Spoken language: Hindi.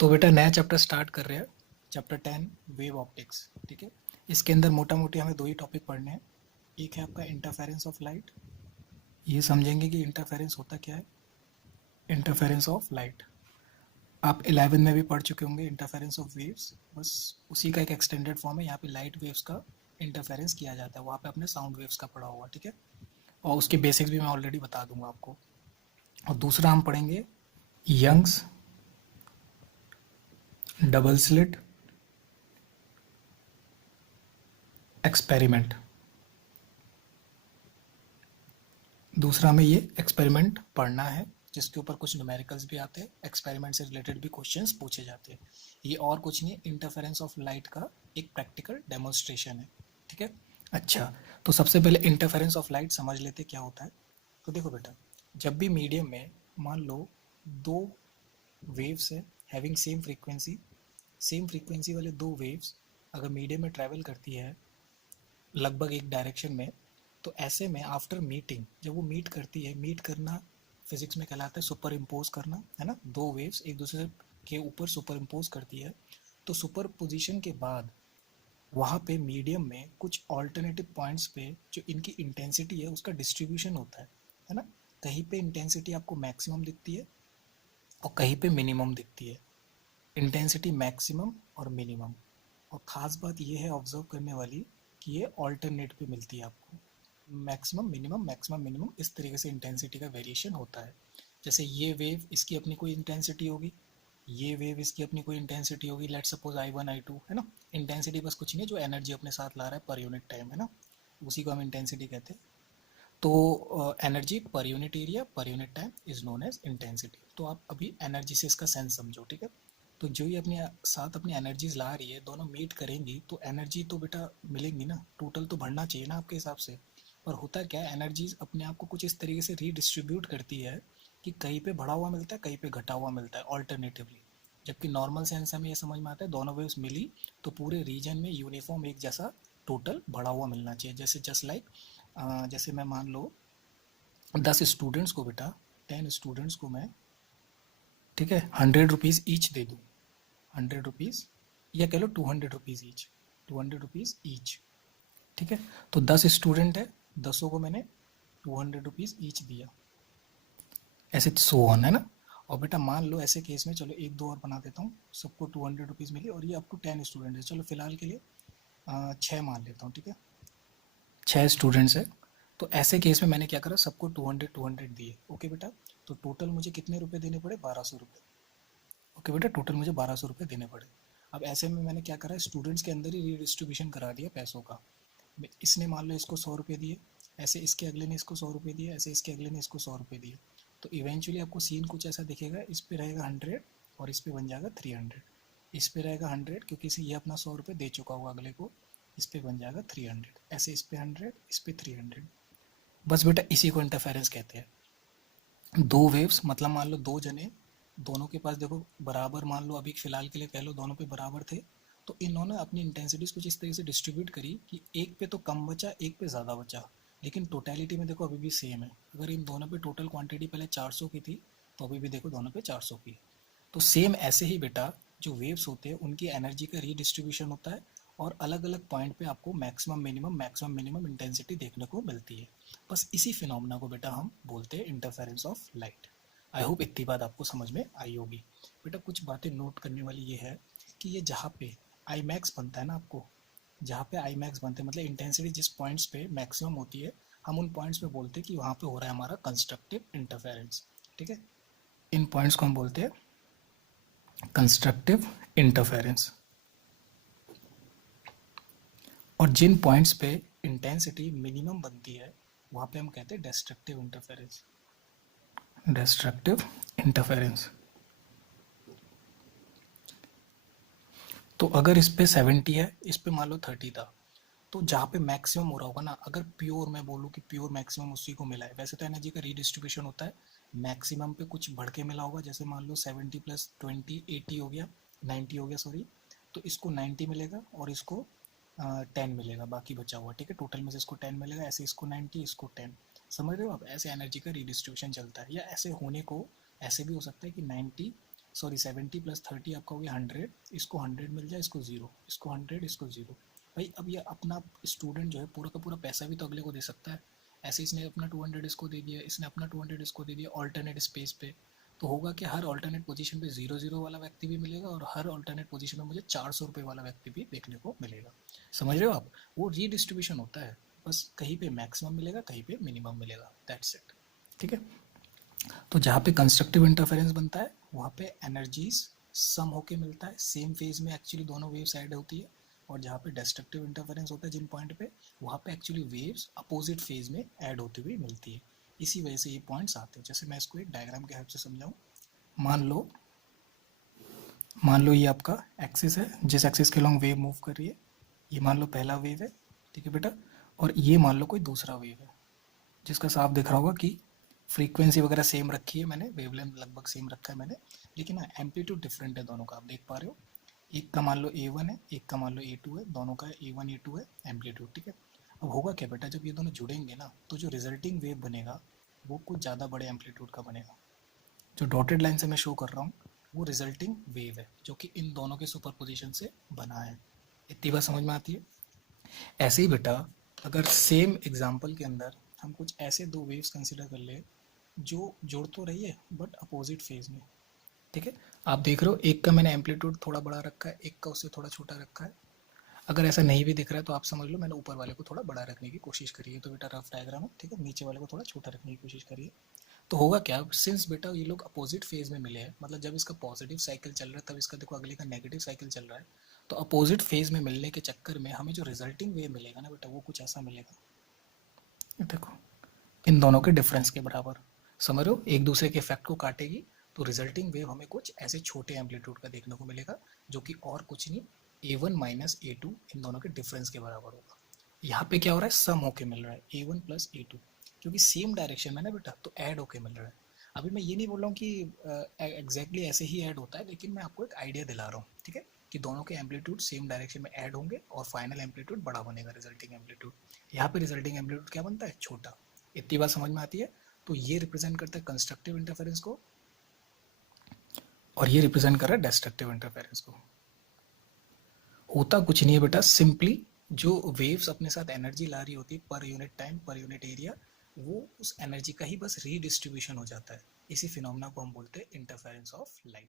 तो बेटा नया चैप्टर स्टार्ट कर रहे हैं। Chapter 10 wave optics. ठीक है, इसके अंदर मोटा मोटी हमें दो ही टॉपिक पढ़ने हैं। एक है आपका इंटरफेरेंस ऑफ लाइट, ये समझेंगे कि इंटरफेरेंस होता क्या है। इंटरफेरेंस ऑफ लाइट आप 11 में भी पढ़ चुके होंगे। इंटरफेरेंस ऑफ वेव्स बस उसी का एक एक्सटेंडेड फॉर्म है। यहाँ पे लाइट वेव्स का इंटरफेरेंस किया जाता है, वहाँ पे अपने साउंड वेव्स का पढ़ा हुआ। ठीक है, और उसके बेसिक्स भी मैं ऑलरेडी बता दूंगा आपको। और दूसरा हम पढ़ेंगे यंग्स डबल स्लिट एक्सपेरिमेंट। दूसरा हमें ये एक्सपेरिमेंट पढ़ना है जिसके ऊपर कुछ न्यूमेरिकल्स भी आते हैं, एक्सपेरिमेंट से रिलेटेड भी क्वेश्चंस पूछे जाते हैं। ये और कुछ नहीं, इंटरफेरेंस ऑफ लाइट का एक प्रैक्टिकल डेमोन्स्ट्रेशन है। ठीक है, अच्छा, तो सबसे पहले इंटरफेरेंस ऑफ लाइट समझ लेते क्या होता है। तो देखो बेटा, जब भी मीडियम में मान लो दो वेव्स है हैविंग सेम फ्रीक्वेंसी वाले दो वेव्स अगर मीडियम में ट्रैवल करती है लगभग एक डायरेक्शन में, तो ऐसे में आफ्टर मीटिंग जब वो मीट करती है, मीट करना फिजिक्स में कहलाता है सुपर इम्पोज करना, है ना। दो वेव्स एक दूसरे के ऊपर सुपर इम्पोज करती है, तो सुपर पोजिशन के बाद वहाँ पे मीडियम में कुछ ऑल्टरनेटिव पॉइंट्स पे जो इनकी इंटेंसिटी है उसका डिस्ट्रीब्यूशन होता है ना। कहीं पे इंटेंसिटी आपको मैक्सिमम दिखती है और कहीं पे मिनिमम दिखती है। इंटेंसिटी मैक्सिमम और मिनिमम, और ख़ास बात ये है ऑब्जर्व करने वाली कि ये ऑल्टरनेट पे मिलती है आपको। मैक्सिमम मिनिमम इस तरीके से इंटेंसिटी का वेरिएशन होता है। जैसे ये वेव इसकी अपनी कोई इंटेंसिटी होगी, ये वेव इसकी अपनी कोई इंटेंसिटी होगी, लेट सपोज I1 I2, है ना। इंटेंसिटी बस कुछ नहीं है, जो एनर्जी अपने साथ ला रहा है पर यूनिट टाइम, है ना, उसी को हम इंटेंसिटी कहते हैं। तो एनर्जी पर यूनिट एरिया पर unit time is known as intensity. तो आप अभी एनर्जी से इसका सेंस समझो। ठीक है, तो जो ही अपने साथ अपनी एनर्जीज ला रही है, दोनों मीट करेंगी तो एनर्जी तो बेटा मिलेंगी ना, टोटल तो बढ़ना चाहिए ना आपके हिसाब से। पर होता क्या है, एनर्जीज अपने आप को कुछ इस तरीके से रीडिस्ट्रीब्यूट करती है कि कहीं पे बढ़ा हुआ मिलता है, कहीं पे घटा हुआ मिलता है ऑल्टरनेटिवली। जबकि नॉर्मल सेंस हमें ये समझ में आता है दोनों वेव्स मिली तो पूरे रीजन में यूनिफॉर्म एक जैसा टोटल बढ़ा हुआ मिलना चाहिए। जैसे जस्ट लाइक जैसे मैं मान लो 10 स्टूडेंट्स को बेटा, 10 स्टूडेंट्स को मैं, ठीक है, 100 रुपीज़ ईच दे दूँ। 100 रुपीज़, या कह लो 200 रुपीज़ ईच, 200 रुपीज़ ईच। ठीक है, तो 10 स्टूडेंट है, 10 को मैंने 200 रुपीज़ ईच दिया, ऐसे सो ऑन, है ना। और बेटा मान लो ऐसे केस में, चलो एक दो और बना देता हूँ, सबको 200 रुपीज़ मिली और ये अप टू 10 स्टूडेंट है। चलो फिलहाल के लिए 6 मान लेता हूँ। ठीक है, 6 स्टूडेंट्स है, तो ऐसे केस में मैंने क्या करा, सबको 200 दिए। ओके बेटा, तो टोटल मुझे कितने रुपए देने पड़े, 1200 रुपये। ओके बेटा, टोटल मुझे 1200 रुपये देने पड़े। अब ऐसे में मैंने क्या करा, स्टूडेंट्स के अंदर ही रीडिस्ट्रीब्यूशन करा दिया पैसों का। इसने मान लो इसको 100 रुपये दिए, ऐसे इसके अगले ने इसको 100 रुपये दिए, ऐसे इसके अगले ने इसको 100 रुपये दिए। तो इवेंचुअली आपको सीन कुछ ऐसा दिखेगा, इस पे रहेगा 100 और इस पे बन जाएगा 300। इस पे रहेगा 100 क्योंकि इसे ये अपना 100 रुपये दे चुका होगा अगले को, इस पे बन जाएगा 300। ऐसे इस पे 100, इस पे 300। बस बेटा इसी को इंटरफेरेंस कहते हैं। दो वेव्स, मतलब मान लो दो जने, दोनों के पास देखो बराबर, मान लो अभी फिलहाल के लिए कह लो दोनों पे बराबर थे, तो इन्होंने अपनी इंटेंसिटीज कुछ इस तरीके से डिस्ट्रीब्यूट करी कि एक पे तो कम बचा, एक पे ज़्यादा बचा, लेकिन टोटलिटी में देखो अभी भी सेम है। अगर इन दोनों पे टोटल क्वांटिटी पहले 400 की थी, तो अभी भी देखो दोनों पे 400 की है। तो सेम ऐसे ही बेटा जो वेव्स होते हैं उनकी एनर्जी का रीडिस्ट्रीब्यूशन होता है, और अलग अलग पॉइंट पे आपको मैक्सिमम मिनिमम इंटेंसिटी देखने को मिलती है। बस इसी फिनोमेना को बेटा हम बोलते हैं interference of light. I hope इतनी बात आपको समझ में आई होगी। बेटा कुछ बातें नोट करने वाली ये है कि ये जहाँ पे आई मैक्स बनता है ना, आपको जहाँ पे आई मैक्स बनते हैं मतलब इंटेंसिटी जिस पॉइंट्स पे मैक्सिमम होती है, हम उन पॉइंट्स पे बोलते हैं कि वहाँ पे हो रहा है हमारा कंस्ट्रक्टिव इंटरफेरेंस। ठीक है, इन पॉइंट्स को हम बोलते हैं कंस्ट्रक्टिव इंटरफेरेंस। और जिन पॉइंट्स पे इंटेंसिटी मिनिमम बनती है वहाँ पे हम कहते हैं डिस्ट्रक्टिव इंटरफेरेंस। Destructive interference. तो अगर इस पे 70 है, इस पे मान लो 30 था, तो जहाँ पे मैक्सिमम हो रहा होगा ना, अगर प्योर मैं बोलूँ कि प्योर मैक्सिमम उसी को मिला है, वैसे तो एनर्जी का रीडिस्ट्रीब्यूशन होता है, मैक्सिमम पे कुछ बढ़ के मिला होगा, जैसे मान लो 70 + 20 80 हो गया, 90 हो गया सॉरी, तो इसको 90 मिलेगा और इसको 10 मिलेगा बाकी बचा हुआ। ठीक है, टोटल में से इसको 10 मिलेगा, ऐसे इसको 90 इसको 10। समझ रहे हो आप, ऐसे एनर्जी का रीडिस्ट्रीब्यूशन चलता है। या ऐसे होने को ऐसे भी हो सकता है कि 90 सॉरी 70 + 30 आपका हो गया 100, इसको 100 मिल जाए, इसको 0, इसको 100, इसको 0। भाई अब ये अपना स्टूडेंट जो है पूरा का पूरा पैसा भी तो अगले को दे सकता है। ऐसे इसने अपना 200 इसको दे दिया, इसने अपना 200 इसको दे दिया ऑल्टरनेट स्पेस पे। तो होगा कि हर ऑल्टरनेट पोजीशन पे 0 0 वाला व्यक्ति भी मिलेगा और हर ऑल्टरनेट पोजीशन में मुझे 400 रुपये वाला व्यक्ति भी देखने को मिलेगा। समझ रहे हो आप? वो रीडिस्ट्रीब्यूशन होता है, बस कहीं पे मैक्सिमम मिलेगा, कहीं पे मिनिमम मिलेगा, दैट्स इट। ठीक है, तो जहाँ पे कंस्ट्रक्टिव इंटरफेरेंस बनता है वहाँ पे एनर्जीज सम होके मिलता है, सेम फेज में एक्चुअली दोनों वेव्स ऐड होती है। और जहाँ पे डिस्ट्रक्टिव इंटरफेरेंस होता है जिन पॉइंट पे, वहाँ पे एक्चुअली वेव्स अपोजिट फेज में ऐड होती हुई मिलती है। इसी वजह से ये पॉइंट्स आते हैं। जैसे मैं इसको एक डायग्राम के हेल्प से समझाऊँ, मान लो ये आपका एक्सिस है, जिस एक्सिस के लॉन्ग वेव मूव कर रही है, ये मान लो पहला वेव है, ठीक है बेटा। और ये मान लो कोई दूसरा वेव है, जिसका साफ दिख रहा होगा कि फ्रीक्वेंसी वगैरह सेम रखी है मैंने, वेवलेंथ लगभग सेम रखा है मैंने, लेकिन ना एम्पलीट्यूड डिफरेंट है दोनों का, आप देख पा रहे हो। एक का मान लो A1 है, एक का मान लो A2 है, दोनों का A1 A2 है एम्पलीट्यूड, ठीक है। अब होगा क्या बेटा, जब ये दोनों जुड़ेंगे ना, तो जो रिजल्टिंग वेव बनेगा वो कुछ ज़्यादा बड़े एम्पलीट्यूड का बनेगा। जो डॉटेड लाइन से मैं शो कर रहा हूँ वो रिजल्टिंग वेव है, जो कि इन दोनों के सुपरपोजिशन से बना है। इतनी बात समझ में आती है? ऐसे ही बेटा, अगर सेम एग्जाम्पल के अंदर हम कुछ ऐसे दो वेव्स कंसिडर कर ले जो जुड़ तो रही है बट अपोजिट फेज में, ठीक है। आप देख रहे हो एक का मैंने एम्पलीट्यूड थोड़ा बड़ा रखा है, एक का उससे थोड़ा छोटा रखा है। अगर ऐसा नहीं भी दिख रहा है तो आप समझ लो मैंने ऊपर वाले को थोड़ा बड़ा रखने की कोशिश करी है, तो बेटा रफ डायग्राम है, ठीक है। नीचे वाले को थोड़ा छोटा रखने की कोशिश करिए। तो होगा क्या, सिंस बेटा ये लोग अपोजिट फेज में मिले हैं, मतलब जब इसका पॉजिटिव साइकिल चल रहा है तब इसका देखो अगले का नेगेटिव साइकिल चल रहा है, तो अपोजिट फेज में मिलने के चक्कर में हमें जो रिजल्टिंग वेव मिलेगा ना बेटा, वो कुछ ऐसा मिलेगा, देखो इन दोनों के डिफरेंस के बराबर। समझ रहे हो, एक दूसरे के इफेक्ट को काटेगी, तो रिजल्टिंग वेव हमें कुछ ऐसे छोटे एम्पलीट्यूड का देखने को मिलेगा, जो कि और कुछ नहीं, A1 - A2 इन दोनों के डिफरेंस के बराबर होगा। यहाँ पे क्या हो रहा है, सम होके मिल रहा है A1 + A2, क्योंकि सेम डायरेक्शन में ना बेटा, तो ऐड होके मिल रहा है। अभी मैं ये नहीं बोल रहा हूँ कि एग्जैक्टली ऐसे ही ऐड होता है, लेकिन मैं आपको एक आइडिया दिला रहा हूँ, ठीक है, कि दोनों के एम्पलीट्यूड सेम डायरेक्शन में ऐड होंगे और फाइनल एम्पलीट्यूड बड़ा बनेगा, रिजल्टिंग एम्पलीट्यूड। यहाँ पे रिजल्टिंग एम्पलीट्यूड क्या बनता है, छोटा। इतनी बात समझ में आती है? तो ये रिप्रेजेंट करता है कंस्ट्रक्टिव इंटरफेरेंस को और ये रिप्रेजेंट कर रहा है डिस्ट्रक्टिव इंटरफेरेंस को। होता कुछ नहीं है बेटा, सिंपली जो वेव्स अपने साथ एनर्जी ला रही होती है पर यूनिट टाइम पर यूनिट एरिया, वो उस एनर्जी का ही बस रीडिस्ट्रीब्यूशन हो जाता है। इसी फिनोमेना को हम बोलते हैं इंटरफेरेंस ऑफ लाइट।